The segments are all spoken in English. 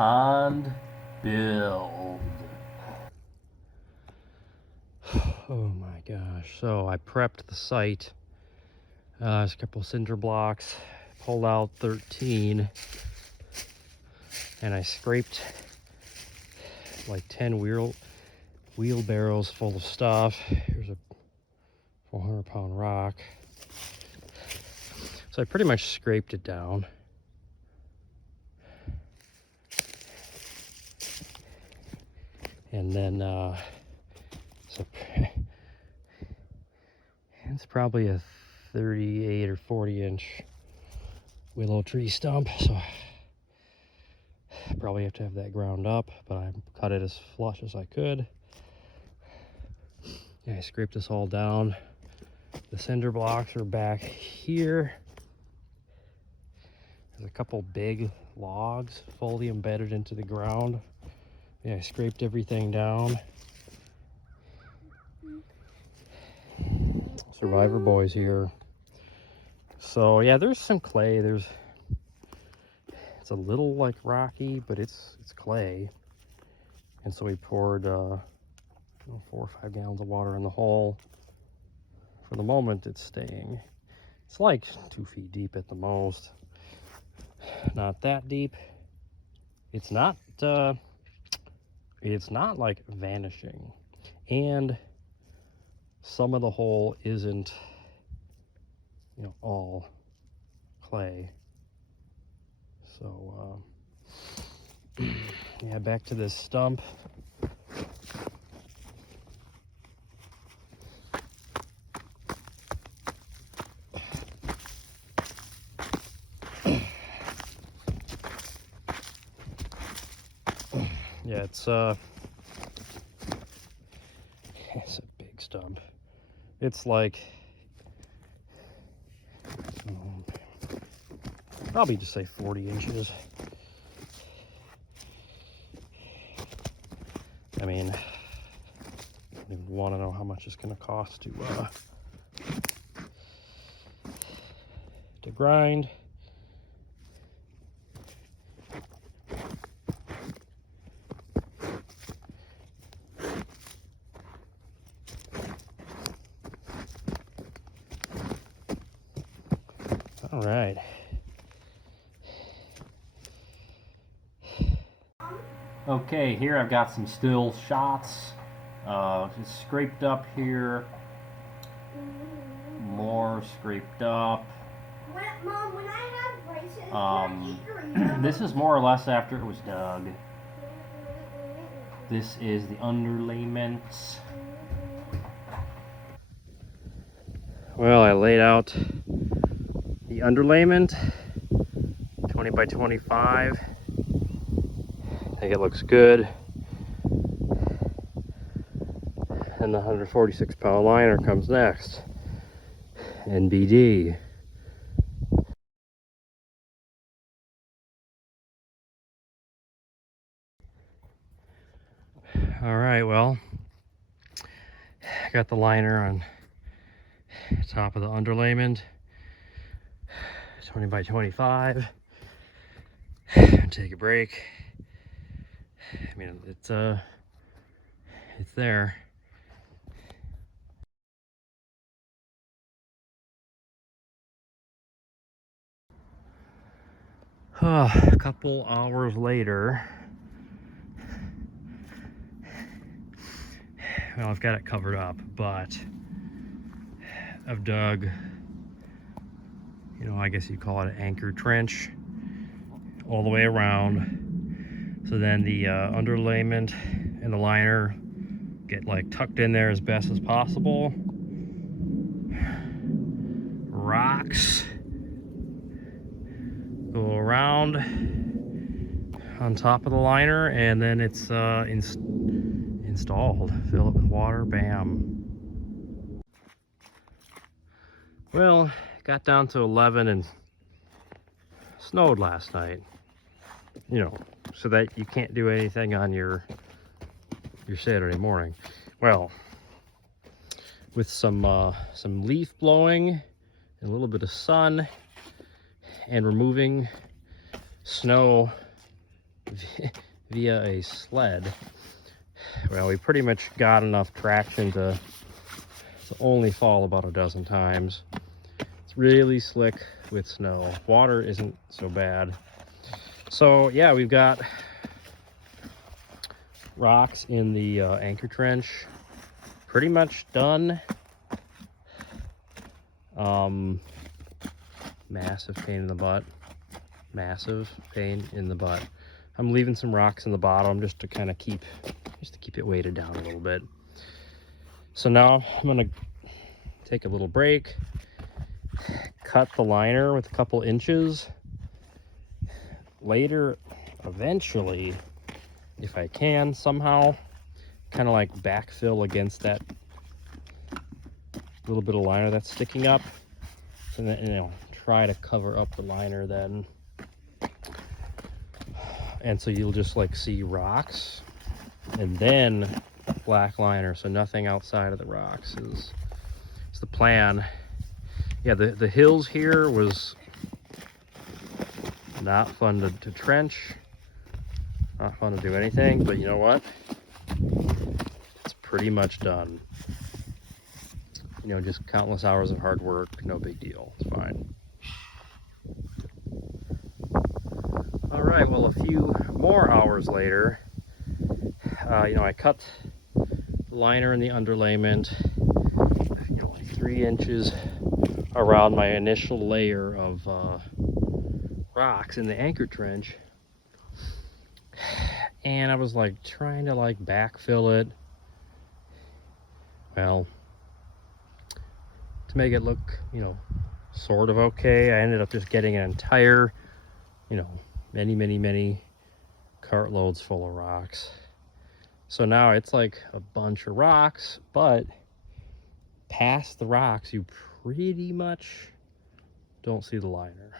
pond build. Oh my gosh. So I prepped the site. There's a couple cinder blocks. Pulled out 13. And I scraped like 10 wheelbarrows full of stuff. Here's a 400-pound rock. So I pretty much scraped it down. And then, so it's probably a 38 or 40 inch willow tree stump. So I probably have to have that ground up, but I cut it as flush as I could. Yeah, I scraped this all down. The cinder blocks are back here. There's a couple big logs fully embedded into the ground. Yeah, I scraped everything down. Survivor boys here. So yeah, there's some clay. It's a little like rocky, but it's clay. And so we poured 4 or 5 gallons of water in the hole. For the moment, it's staying. It's like 2 feet deep at the most. Not that deep. It's not like vanishing. And some of the hole isn't, all clay. So, yeah, back to this stump. Yeah, it's a big stump. It's like, probably just say 40 inches. I mean, I don't even want to know how much it's going to cost to grind. All right. Okay, here I've got some still shots. Just scraped up here. More scraped up. Mom, when I have braces, this is more or less after it was dug. This is the underlayments. Well, I laid out the underlayment, 20 by 25. I think it looks good. And the 146 pound liner comes next. NBD. All right, well, I got the liner on top of the underlayment, 20 by 25. Take a break. I mean, it's there. A couple hours later, well, I've got it covered up, but I've dug, I guess you'd call it an anchor trench all the way around. So then the underlayment and the liner get like tucked in there as best as possible. Rocks go around on top of the liner, and then it's installed. Fill it with water, bam. Well, got down to 11 and snowed last night. So that you can't do anything on your Saturday morning. Well, with some leaf blowing and a little bit of sun and removing snow via a sled. Well, we pretty much got enough traction to only fall about a dozen times. It's really slick with snow. Water isn't so bad. So yeah, we've got rocks in the anchor trench. Pretty much done. Massive pain in the butt. Massive pain in the butt. I'm leaving some rocks in the bottom just to kind of keep it weighted down a little bit. So now I'm gonna take a little break, cut the liner with a couple inches. Later, eventually, if I can somehow, kind of like backfill against that little bit of liner that's sticking up. So then, you know, try to cover up the liner then. And so you'll just like see rocks and then black liner, so nothing outside of the rocks is the plan. Yeah, the hills here was not fun to trench, not fun to do anything, but you know what? It's pretty much done. You know, just countless hours of hard work, no big deal, it's fine. All right, well, a few more hours later, you know, I cut the liner and the underlayment, you know, like 3 inches around my initial layer of rocks in the anchor trench. And I was like trying to like backfill it. Well, to make it look, you know, sort of okay, I ended up just getting an entire, you know, many cartloads full of rocks. So now it's like a bunch of rocks, but past the rocks you pretty much don't see the liner.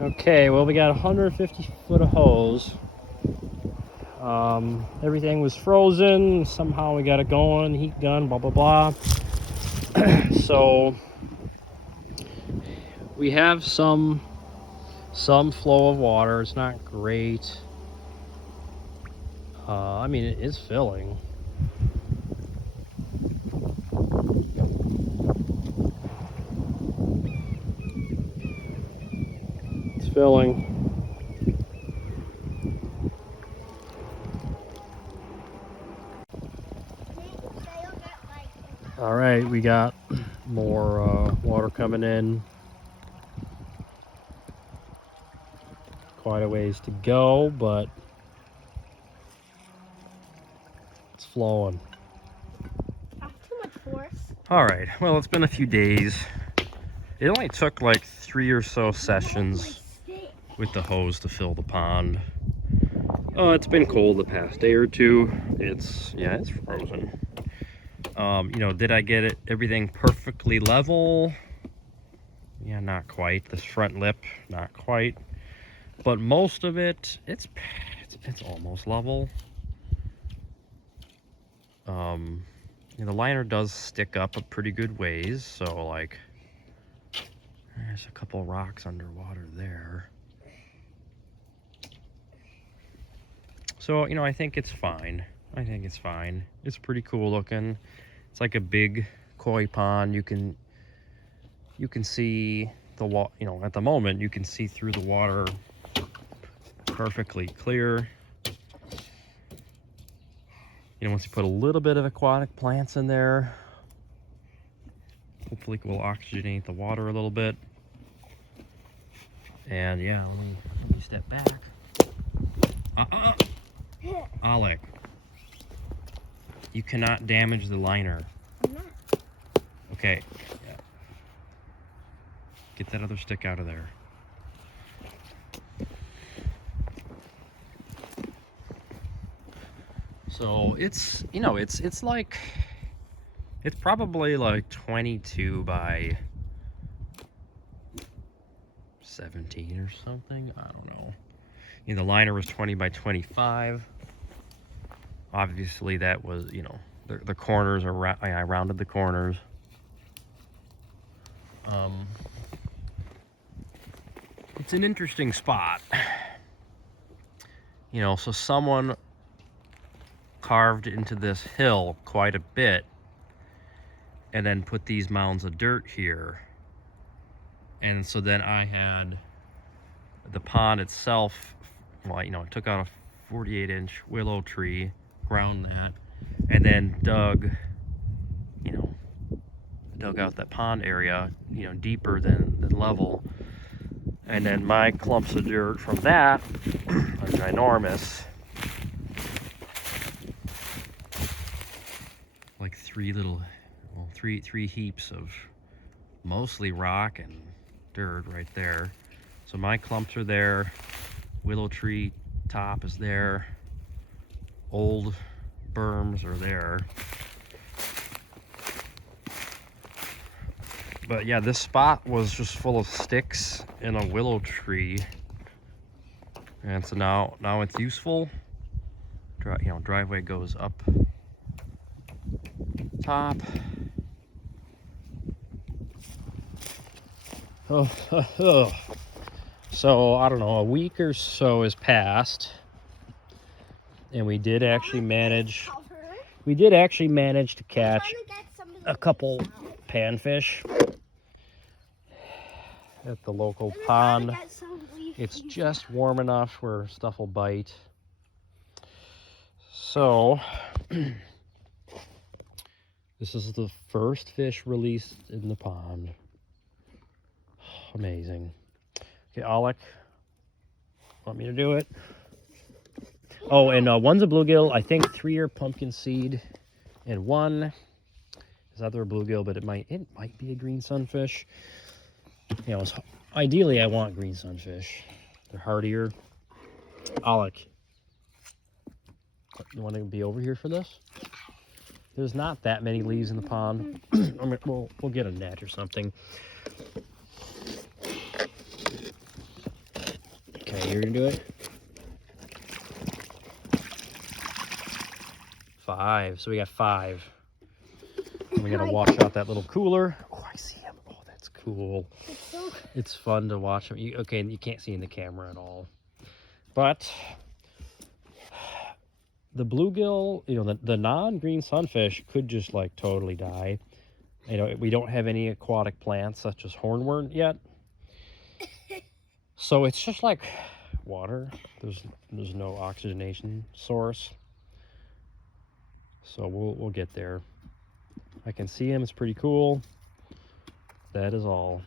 Okay, well, we got 150 foot of hose. Everything was frozen. Somehow we got it going, heat gun, blah, blah, blah. So we have some flow of water. It's not great. I mean, it is filling. It's filling. All right, we got more water coming in. Quite a ways to go, but it's flowing. That's too much force. All right, well, it's been a few days. It only took like 3 or so sessions with the hose to fill the pond. Oh, it's been cold the past day or two. It's frozen. You know, did I get everything perfectly level? Yeah, not quite. This front lip, not quite. But most of it, it's almost level. You know, the liner does stick up a pretty good ways, so like there's a couple rocks underwater there. So, you know, I think it's fine. I think it's fine. It's pretty cool looking. It's like a big koi pond. You can see the water, you know, at the moment you can see through the water perfectly clear. You know, once you put a little bit of aquatic plants in there, hopefully it will oxygenate the water a little bit. And yeah, let me step back. Alec, you cannot damage the liner. I'm not. Okay. Yeah. Get that other stick out of there. So it's, you know, it's like, it's probably like 22 by 17 or something. I don't know. You know, the liner was 20 by 25. Obviously that was, you know, the corners are, I rounded the corners. it's an interesting spot. You know, so someone carved into this hill quite a bit and then put these mounds of dirt here. And so then I had the pond itself, well, you know, I took out a 48-inch willow tree, ground that, and then dug out that pond area, you know, deeper than level. And then my clumps of dirt from that are ginormous. Like three heaps of mostly rock and dirt right there. So my clumps are there, willow tree top is there, old berms are there. But yeah, this spot was just full of sticks and a willow tree. And so now it's useful. You know, driveway goes up top. So I don't know, a week or so has passed, and we did actually manage to catch a couple panfish at the local pond. It's just warm enough where stuff will bite. So this is the first fish released in the pond. Amazing. Okay, Alec, want me to do it? Oh, and one's a bluegill. I think 3 are pumpkin seed, and 1 is either a bluegill, but it might be a green sunfish. You know, ideally I want green sunfish. They're hardier. Alec, you want to be over here for this? There's not that many leaves in the pond. We'll get a net or something. Okay, you're gonna do it? 5. So we got 5. And we gotta wash out that little cooler. Oh, I see him. Oh, that's cool. It's fun to watch him. Okay, you can't see in the camera at all. But the bluegill, you know, the non-green sunfish could just like totally die. You know, we don't have any aquatic plants such as hornwort yet. So it's just like water. There's no oxygenation source. So we'll get there. I can see him. It's pretty cool. That is all.